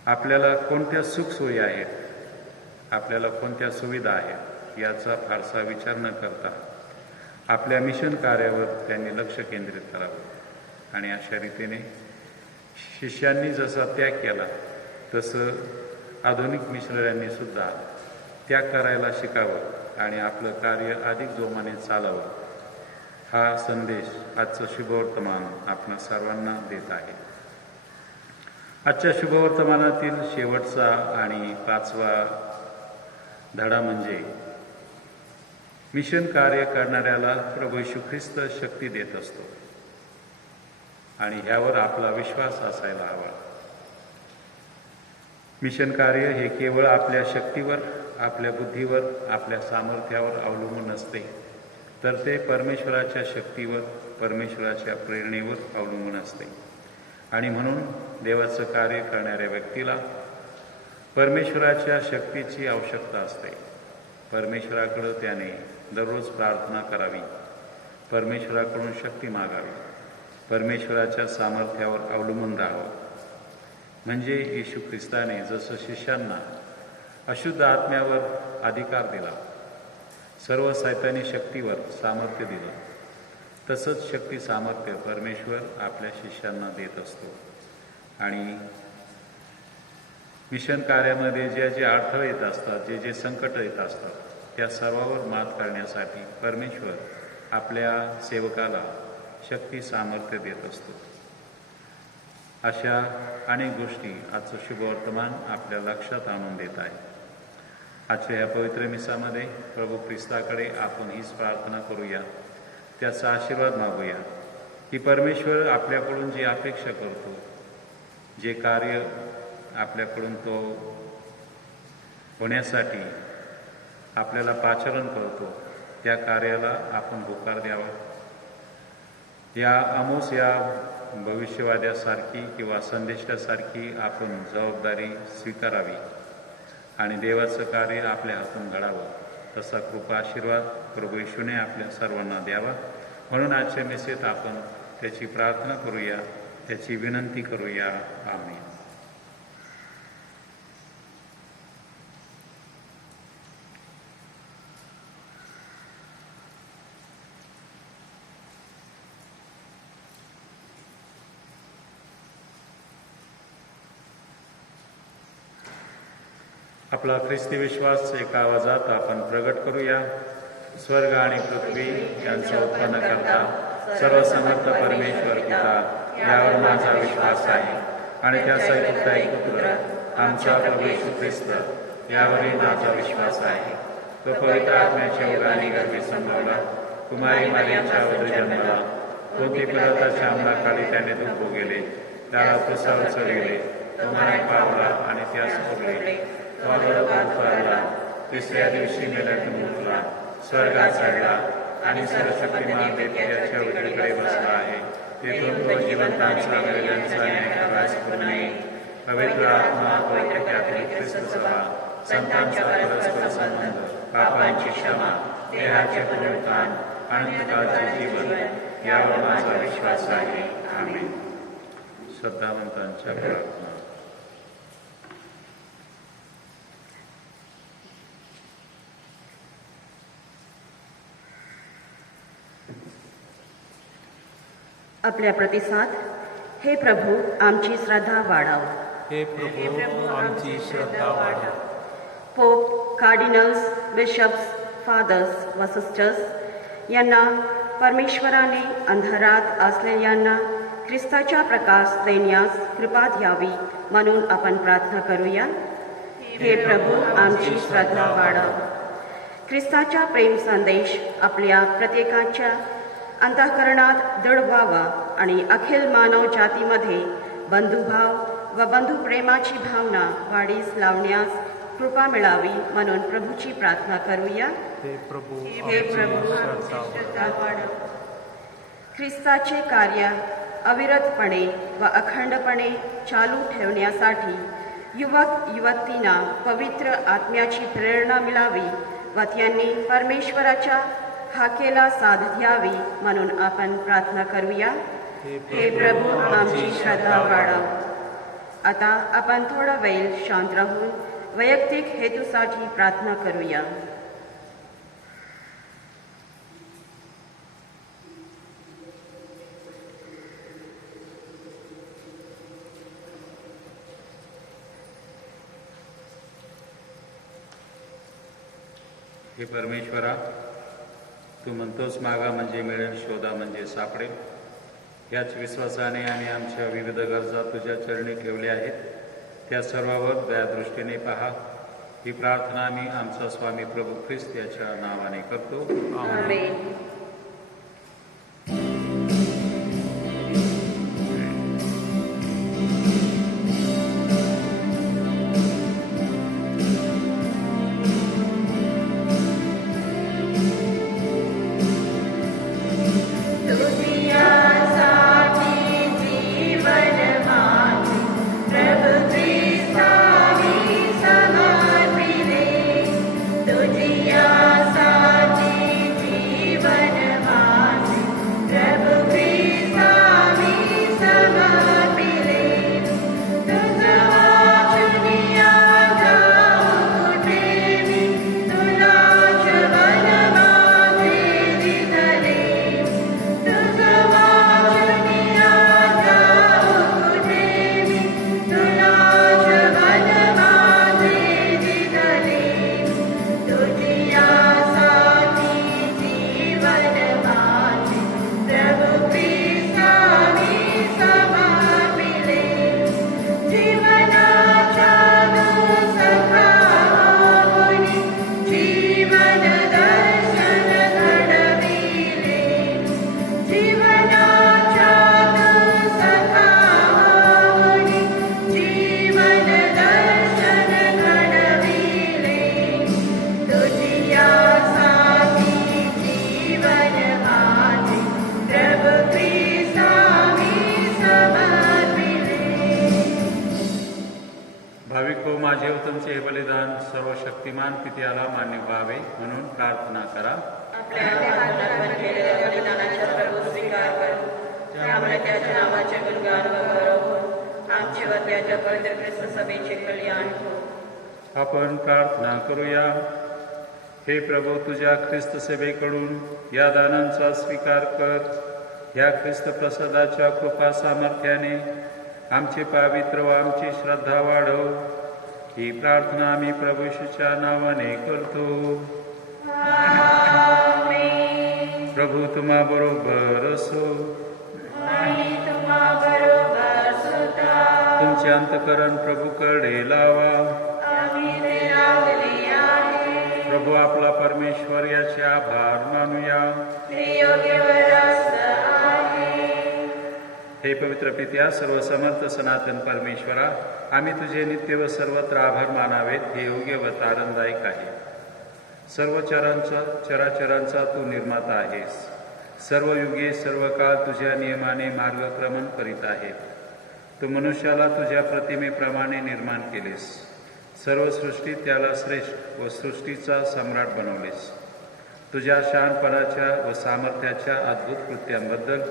आपल्याला कोणत्या सुखसोयी आहेत, आपल्याला कोणत्या सुविधा आहेत याचा फारसा विचार न करता आपल्या मिशन कार्यावर त्यांनी लक्ष केंद्रित करावं. आणि अशा रीतीने शिष्यांनी जसा त्याग केला तसं आधुनिक मिशनऱ्यांनी सुद्धा त्याग करायला शिकावं आणि आपलं कार्य अधिक जोमाने चालावं. हा संदेश आजचं शुभवर्तमान आपणा सर्वांना देत आहे. आजच्या शुभवर्तमानातील शेवटचा आणि 5वा धडा म्हणजे मिशन कार्य करणाऱ्याला प्रभू येशू ख्रिस्त शक्ती देत असतो आणि ह्यावर आपला विश्वास असायला हवा. मिशन कार्य हे केवळ आपल्या शक्तीवर, आपल्या बुद्धीवर, आपल्या सामर्थ्यावर अवलंबून नसते, तर ते परमेश्वराच्या शक्तीवर, परमेश्वराच्या प्रेरणेवर अवलंबून असते. आणि म्हणून देवाचं कार्य करणाऱ्या व्यक्तीला परमेश्वराच्या शक्तीची आवश्यकता असते. परमेश्वराकडं त्याने दररोज प्रार्थना करावी, परमेश्वराकडून शक्ती मागावी, परमेश्वराच्या सामर्थ्यावर अवलंबून राहावं. म्हणजे येशू ख्रिस्ताने जसं शिष्यांना अशुद्ध आत्म्यावर अधिकार दिला, सर्व सैतानी शक्तीवर सामर्थ्य दिलं, तसंच शक्ती सामर्थ्य परमेश्वर आपल्या शिष्यांना देत असतो. आणि मिशन कार्यामध्ये जे जे अडथळे येत असतात, जे जे संकट येत असतात, त्या सर्वावर मात करण्यासाठी परमेश्वर आपल्या सेवकाला शक्ती सामर्थ्य देत असतो. अशा अनेक गोष्टी आजचं शुभवर्तमान आपल्या लक्षात आणून देत आहे. आजच्या ह्या पवित्र मिसामध्ये प्रभू ख्रिस्ताकडे आपण हीच प्रार्थना करूया, त्याचा आशीर्वाद मागूया की परमेश्वर आपल्याकडून जी अपेक्षा करतो, जे कार्य आपल्याकडून तो होण्यासाठी आपल्याला पाचारण करतो, त्या कार्याला आपण होकार द्यावा. या आमोस या भविष्यवाद्यासारखी किंवा संदेशासारखी आपण जबाबदारी स्वीकारावी आणि देवाचं कार्य आपल्या हातून घडावं. तसा कृपा आशीर्वाद प्रभू येशूने आपल्या सर्वांना द्यावा. म्हणून आजच्या मेसेत आपण त्याची प्रार्थना करूया, त्याची विनंती करूया. आमेन. आपला ख्रिस्ती विश्वास एका आवाजात आपण प्रगट करूया. स्वर्ग आणि पृथ्वी यांचं उत्पन्न करता सर्वसमर्थ परमेश्वर पिता, यावर माझा विश्वास आहे आणि त्याचा एकुलता एक पुत्र आमचा प्रभू येशू ख्रिस्त, यावरही माझा विश्वास आहे. तो पवित्र आत्म्याच्या उगाने गर्भी संभवला, कुमारी मारियाच्या वधू जन्मला, कोणती पिलाताच्या अंमलाखाली त्याने दुःख भोगले, त्याला क्रूसावर चढविले, तो मरण पावला आणि त्यास उरले, तो उतरला, तिसऱ्या दिवशी मेल्यातून उठला, स्वर्गात चढला आणि सर्वशक्तिमान देवाच्या उजवीकडे बसला आहे. तिथून तो जिवंतांचा मेलेल्यांचा न्याय करायस पूर्ण येईल. पवित्र आत्मा, पवित्र कॅथलिक ख्रिस्त सभा, संतांचा परस्पर संबंध, पापांची क्षमा, देहाचे पुनरुत्थान, अनंतकाळचे जीवन, यावर माझा विश्वास आहे. आमेन. श्रद्धावंतांच्या प्रार्थना. आपल्या प्रतिसाद. हे प्रभू, आमची श्रद्धा वाढव. हे प्रभू, आमची श्रद्धा वाढव. पोप, कार्डिनल्स, बिशप्स, फादर्स व सिस्टर्स यांना परमेश्वराने अंधारात असलेल्यांना ख्रिस्ताचा प्रकाश देण्यास कृपा द्यावी म्हणून आपण प्रार्थना करूया. हे प्रभू, आमची श्रद्धा वाढव. ख्रिस्ताचा प्रेम संदेश आपल्या प्रत्येकाच्या अंतःकरणात दृढ व्हावा आणि अखिल मानव जातीमध्ये बंधुभाव व बंधुप्रेमाची भावना वाढीस लावण्यास कृपा मिळावी म्हणून प्रभूची प्रार्थना करूया. हे प्रभू हे आमची प्रभू श्रद्धा वाढव. ख्रिस्ताचे कार्य अविरतपणे व अखंडपणे चालू ठेवण्यासाठी युवक युवतींना पवित्र आत्म्याची प्रेरणा मिळावी व त्यांनी परमेश्वराच्या हाकेला साथ द्यावी म्हणून आपण प्रार्थना करूया. हे प्रभू आमची श्रद्धा वाढव. आता आपण थोडा वेळ शांत राहून वैयक्तिक हेतूसाठी प्रार्थना करूया. हे परमेश्वरा, तू म्हणतोस मागा म्हणजे मिळेल, शोधा म्हणजे सापडेल. याच विश्वासाने आम्ही आमच्या विविध गरजा तुझ्या चरणी ठेवल्या आहेत. त्या सर्वावर दयादृष्टीने पहा. ही प्रार्थना आम्ही आमचा स्वामी प्रभू ख्रिस्त याच्या नावाने करतो. आमेन. भाविको, माझे व तुमचे हे बलिदान सर्व शक्तिमान पित्याला मान्य व्हावे म्हणून प्रार्थना करा. आपल्या हातात केलेल्या बलिदानाचा प्रभू स्वीकार करू. त्यामुळे त्याच्या नावाचे गुणगान व गौरव हो. आमचे व त्याच्या पवित्र ख्रिस्त सभेचे कल्याण हो. आपण प्रार्थना करूया. हे प्रभू, तुझ्या ख्रिस्त सेवेकडून या दानांचा स्वीकार कर. या ख्रिस्त प्रसादाच्या कृपा सामर्थ्याने आमचे पावित्र व आमची श्रद्धा वाढव. ही प्रार्थना आम्ही प्रभू येशूच्या नावाने करतो. प्रभू तुम्हा बरोबर असो. तुमचे अंतकरण प्रभूकडे लावा. प्रभू आपला परमेश्वर याचे आभार मानूया. हे पवित्र पित्या, सर्व समर्थ सनातन परमेश्वरा, आम्ही तुझे नित्य व सर्वत्र आभार मानावेत हे योग्य व तारणदायक आहे. सर्व चराचरांचा तू निर्माता आहेस. सर्व युगे सर्व काळ तुझ्या नियमाने मार्गक्रमण करीत आहेत. तू मनुष्याला तुझ्या प्रतिमेप्रमाणे निर्माण केलेस. सर्व सृष्टीत त्याला श्रेष्ठ व सृष्टीचा सम्राट बनवलेस. तुझ्या शहाणपणाच्या व सामर्थ्याच्या अद्भुत कृत्यांबद्दल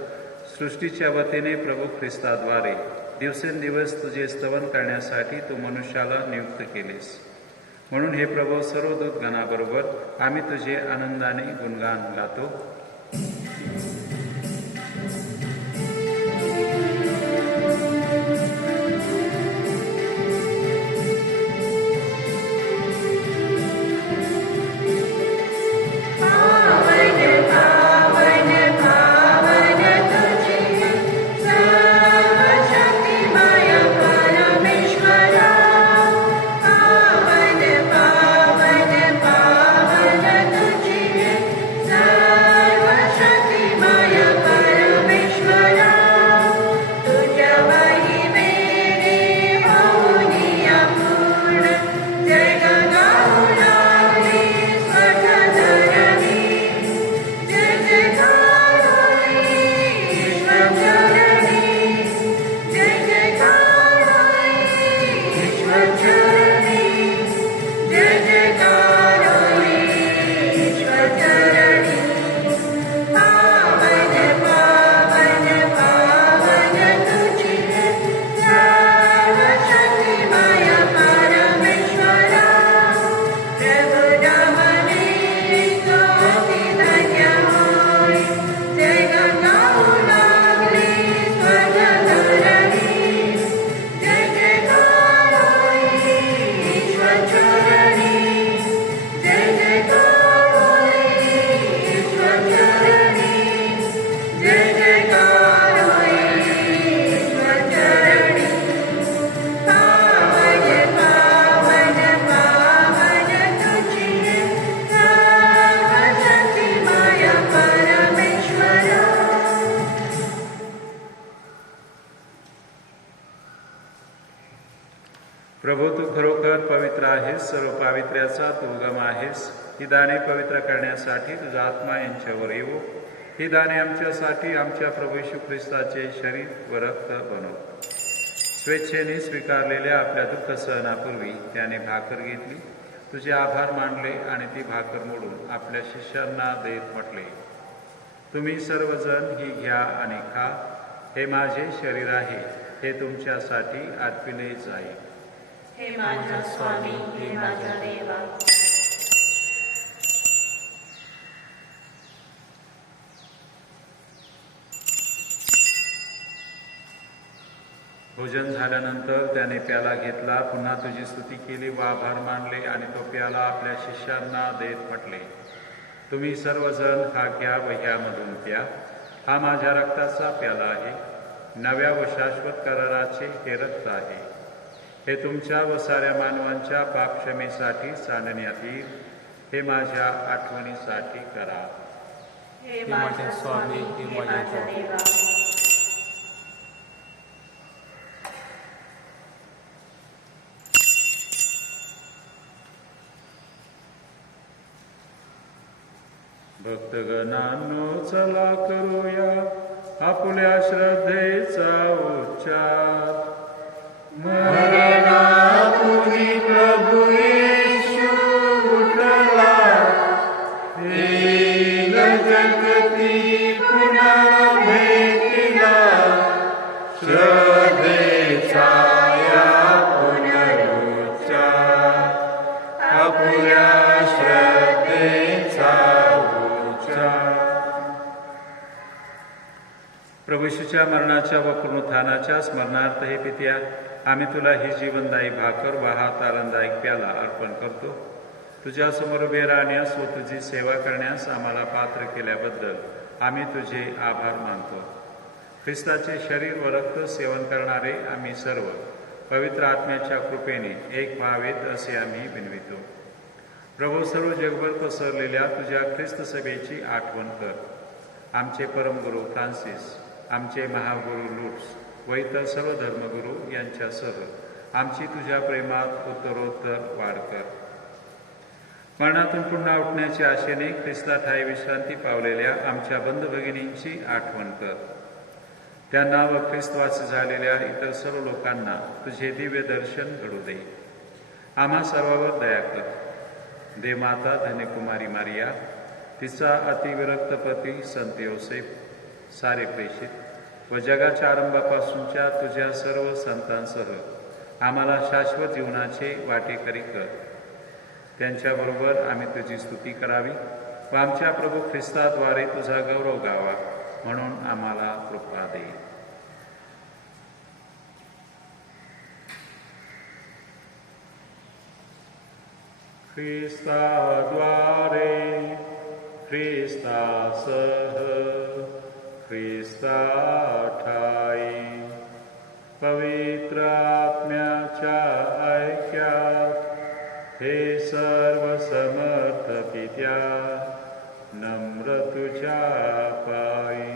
सृष्टीच्या वतीने प्रभू ख्रिस्ताद्वारे दिवसेंदिवस तुझे स्तवन करण्यासाठी तू मनुष्याला नियुक्त केलेस. म्हणून हे प्रभू, सर्व दूतगणाबरोबर आम्ही तुझे आनंदाने गुणगान गातो. पावन पावित्र्याचा तू उगम आहेस. ही दाणे पवित्र करण्यासाठी तुझा आत्मा यांच्यावर येवो. ही दाणे आमच्यासाठी आमच्या प्रभू येशू ख्रिस्ताचे शरीर व रक्त बनव. स्वेच्छेने स्वीकारलेल्या आपल्या दुःख सहनापूर्वी त्याने भाकर घेतली, तुझे आभार मानले आणि ती भाकर मोडून आपल्या शिष्यांना देत म्हटले, तुम्ही सर्वजण ही घ्या आणि खा. हे माझे शरीर आहे, हे तुमच्यासाठी अर्पिले जाईल. हे माझ्या स्वामी, हे माझ्या देवा. भोजन झाल्यानंतर त्याने प्याला घेतला, पुन्हा तुझी स्तुती केली व आभार मानले आणि तो प्याला आपल्या शिष्यांना देत म्हटले, तुम्ही सर्वजण हा घ्या व ह्यामधून प्या. हा माझ्या रक्ताचा प्याला आहे, नव्या व शाश्वत कराराचे हे रक्त आहे. हे तुमच्या व साऱ्या मानवांच्या पापक्षमेसाठी सांडण्यात येईल. हे माझ्या आठवणीसाठी करा. हे माझ्या स्वामी, हे माझ्या देवा. भक्तगणांनो चला करूया आपल्या श्रद्धेचा उच्चार. मरणापुरी प्रभू येशू उठला, येईल जगती पुनर्भेटीला. श्रद्धेचा या पुनरुच्चार, आपल्या श्रद्धेचा प्रभू येशूच्या मरणाच्या व पुनरुत्थानाच्या स्मरणार्थ हे पित्या, आम्ही तुला ही जीवनदायी भाकर व हा तारणदायक प्याला अर्पण करतो. तुझ्यासमोर उभे राहण्यास व तुझी सेवा करण्यास आम्हाला पात्र केल्याबद्दल आम्ही तुझे आभार मानतो. ख्रिस्ताचे शरीर व रक्त सेवन करणारे आम्ही सर्व पवित्र आत्म्याच्या कृपेने एक व्हावेत असे आम्ही विनवितो. प्रभू, सर्व जगभर पसरलेल्या तुझ्या ख्रिस्त सभेची आठवण कर. आमचे परमगुरू फ्रान्सिस, आमचे महागुरू लुट्स व इतर सर्व धर्मगुरू यांच्यासह आमची तुझ्या प्रेमात उत्तरोत्तर वाढ कर. मरणातून पुन्हा उठण्याच्या आशेने ख्रिस्ताठायी विश्रांती पावलेल्या आमच्या बंधू भगिनींची आठवण कर. त्यांना व ख्रिस्तवासी झालेल्या इतर सर्व लोकांना तुझे दिव्य दर्शन घडू दे. आम्हा सर्वांवर दया कर. देवमाता धन्यकुमारी मारिया, तिचा अतिविरक्त पती संत योसेफ, सारे प्रेषित व जगाच्या आरंभापासूनच्या तुझ्या सर्व संतांसह आम्हाला शाश्वत जीवनाचे वाटेकरी कर. त्यांच्याबरोबर आम्ही तुझी स्तुती करावी व आमच्या प्रभू ख्रिस्ताद्वारे तुझा गौरव गावा म्हणून आम्हाला कृपा दे. ख्रिस्ताद्वारे, ख्रिस्तासह, ख्रिस्ताठायी पवित्र आत्म्याच्या ऐक्यात हे सर्व समर्थ पित्या, नम्र तुझ्या पायी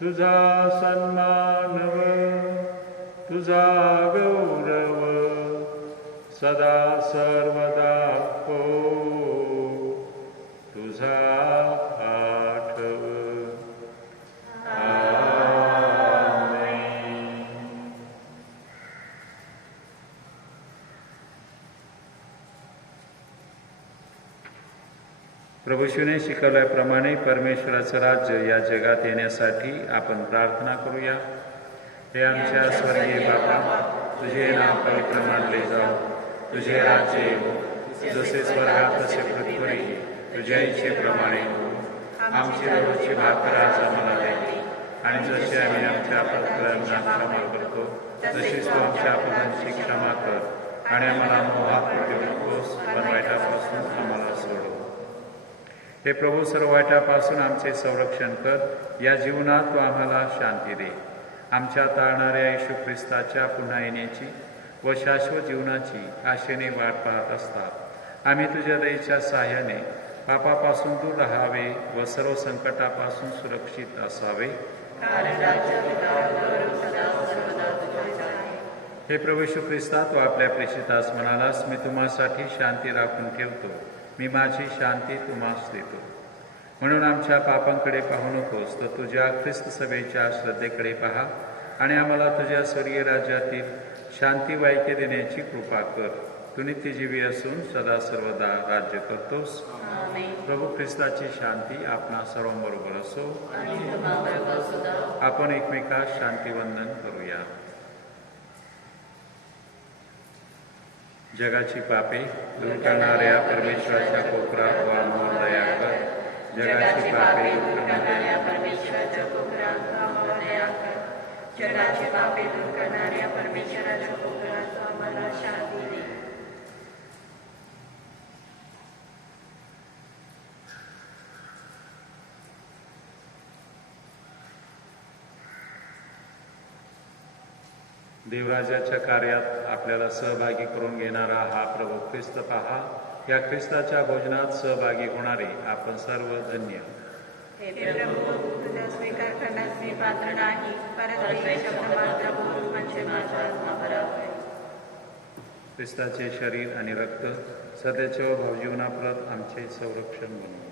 तुझा सन्मान व तुझा गौरव सदा सर्वदा हो तुझा आठव. आमेन. प्रभूशूने शिकवल्याप्रमाणे परमेश्वराचं राज्य या जगात येण्यासाठी आपण प्रार्थना करूया. हे आमच्या स्वर्गीय बाबा, तुझे नाव पवित्र मानले जाओ, तुझे राज्य येवो, जसे स्वर्गात तसे पृथ्वीवर. तुझ्या इच्छेप्रमाणे हो. आमची रोजची भाकर आज आम्हाला दे, आणि जसे आम्ही आमच्या अपराधांना क्षमा करतो तशीच तू आमच्या अपराधांची क्षमा कर, आणि आम्हाला मोहात पडू नकोस, पण वाईटापासून आम्हाला सोडव. हे प्रभू, सर्व वाईटापासून आमचे संरक्षण कर. या जीवनात तू आम्हाला शांती दे. आमच्या तारणाऱ्या येशू ख्रिस्ताच्या पुन्हा येण्याची व शाश्वत जीवनाची आशेने वाट पाहत असतात आम्ही तुझ्या दयेच्या साह्याने पापापासून दूर राहावे व सर्व संकटापासून सुरक्षित असावे. हे प्रभू येशू ख्रिस्ता, तू आपल्या प्रेषितास म्हणालास, मी तुम्हासाठी शांती राखून ठेवतो, मी माझी शांती तुम्हास देतो. म्हणून आमच्या पापांकडे पाहू नकोस, तर तुझ्या ख्रिस्त सभेच्या श्रद्धेकडे पहा आणि आम्हाला तुझ्या स्वर्गीय राज्यातील शांती वाईके देण्याची कृपा कर. तू नित्यजीवी असून सदा सर्वदा राज्य करतोस. प्रभू ख्रिस्ताची शांती आपणा सर्वांबरोबर असो. आपण एकमेकास शांतीवंदन करूया. जगाची पापे दूर करणाऱ्या परमेश्वराच्या कोपरात आम्हावर दया कर. जगाची पापे दूर करणाऱ्या परमेश्वराच्या कोपरात आम्हाला दया कर. जगाची पापे दूर करणाऱ्या परमेश्वराच्या कोपरात आम्हाला शांती दे. देवराजाच्या कार्यात आपल्याला सहभागी करून घेणारा हा प्रभू ख्रिस्त पहा. या ख्रिस्ताच्या भोजनात सहभागी होणारे आपण सर्व धन्य. हे प्रभू, तुझा स्वीकार करण्यास मी पात्र नाही, परंतु एक शब्द मात्र बोल म्हणजे माझा आत्मा बरा होईल. ख्रिस्ताचे शरीर आणि रक्त सध्याच्या भावजीवनाप्रत आमचे संरक्षण बनवू.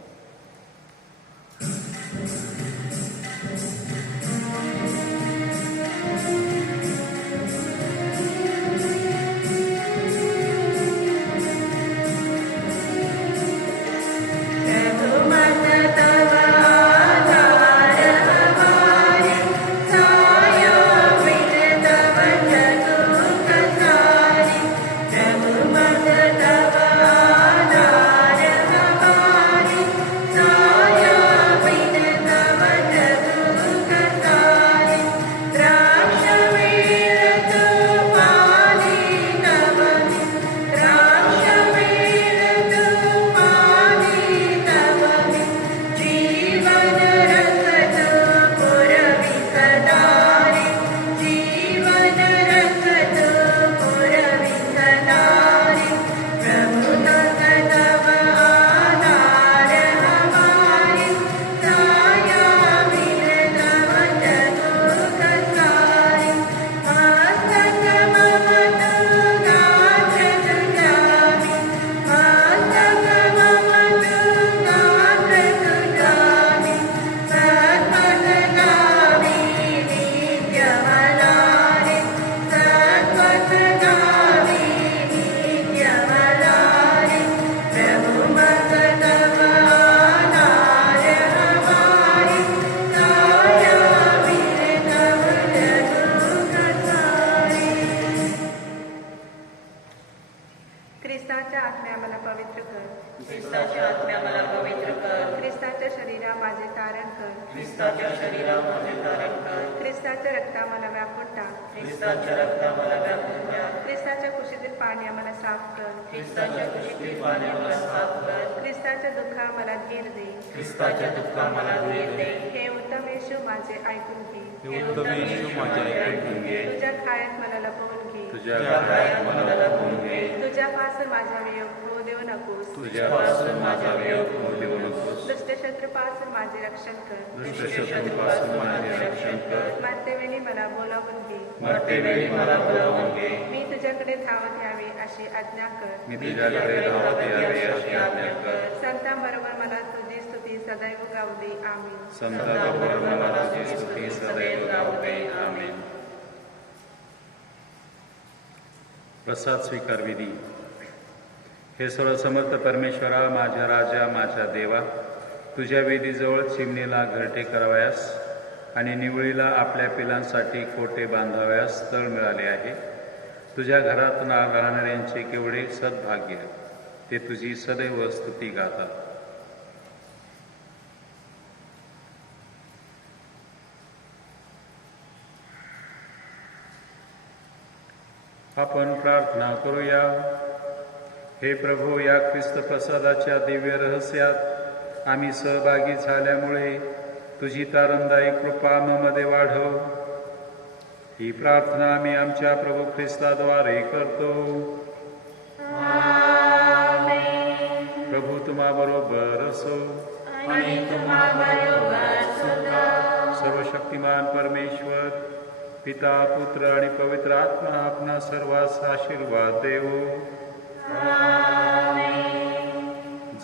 ख्रिस्ताच्या आत्म्या मला पवित्र कर. ख्रिस्ताच्या आत्म्या मला पवित्र कर. ख्रिस्ताच्या शरीरा माझे तारण कर. ख्रिस्ताच्या शरीरा माझे तारण कर. ख्रिस्ताच्या रक्ता मला व्यापून टाक. ख्रिस्ताच्या रक्ता मला व्यापून टाक. ख्रिस्ताच्या कुशीतील पाणी मला साफ कर. ख्रिस्ताच्या कुशीतील पाणी मला साफ कर. ख्रिस्ताच्या दुःखा मला धीर दे. ख्रिस्ताच्या दुःखा मला धीर दे. हे उत्तम येशू माझे ऐकून घे. हे उत्तम येशू माझे ऐकून घे. तुझ्या कायात मला लपवून घे. तुझ्या कायात मला लपवून घे. तुझ्यापासून माझा वियोग होऊ देऊ नकोस. तुझ्यापासून माझा वियोग होऊ देऊ नकोस. दुष्ट शत्रूपासून माझे रक्षण कर. दुष्ट शत्रूपासून माझे रक्षण कर. मरतेवेळी मला बोलावून घे. मरतेवेळी मला बोलावून घे. मी तुझ्याकडे धावत यावे अशी आज्ञा कर. मी तुझ्याकडे धावत यावे अशी आज्ञा कर. संतांबरोबर मला तुझी स्तुती सदैव गाऊ दे. आमीन. संतांबरोबर मला तुझी स्तुती सदैव गाऊ दे. आमीन. प्रसाद स्वीकार विधी. हे सर्वसमर्थ परमेश्वरा, माझ्या राजा, माझ्या देवा, तुझ्या वेदीजवळ चिमणीला घरटे करावयास आणि निवळीला आपल्या पिलांसाठी कोटे बांधावयास स्थळ मिळाले आहे. तुझ्या घरात राहणाऱ्यांचे केवढे सद्भाग्य, ते तुझी सदैव स्तुती गातात. आपण प्रार्थना करूया. हे प्रभू, या ख्रिस्त प्रसादाच्या दिव्य रहस्यात आम्ही सहभागी झाल्यामुळे तुझी तारणदायी कृपा आम्हामध्ये वाढव. ही प्रार्थना आम्ही आमच्या प्रभू ख्रिस्ताद्वारे करतो. प्रभू तुम्हा बरोबर असो. आणि तुम्हाबरोबर सुद्धा. सर्वशक्तिमान परमेश्वर, पिता पुत्र आणि पवित्र आत्मा आपणा सर्वांस आशीर्वाद देवो.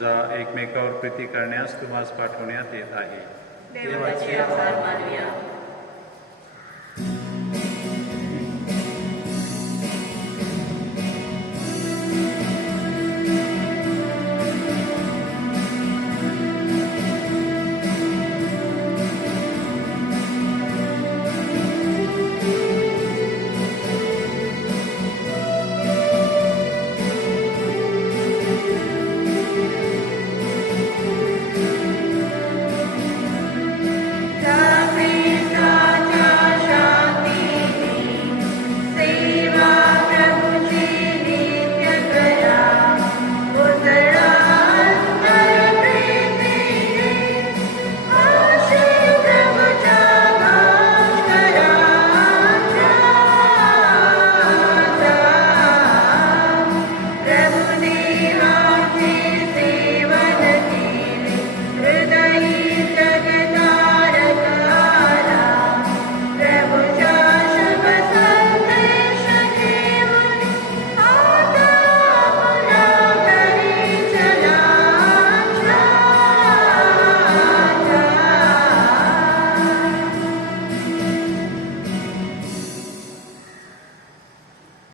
जा एकमेकावर प्रीती करण्यास तुम्हास पाठवण्यात येत आहे. देवाचे आभार मानूया.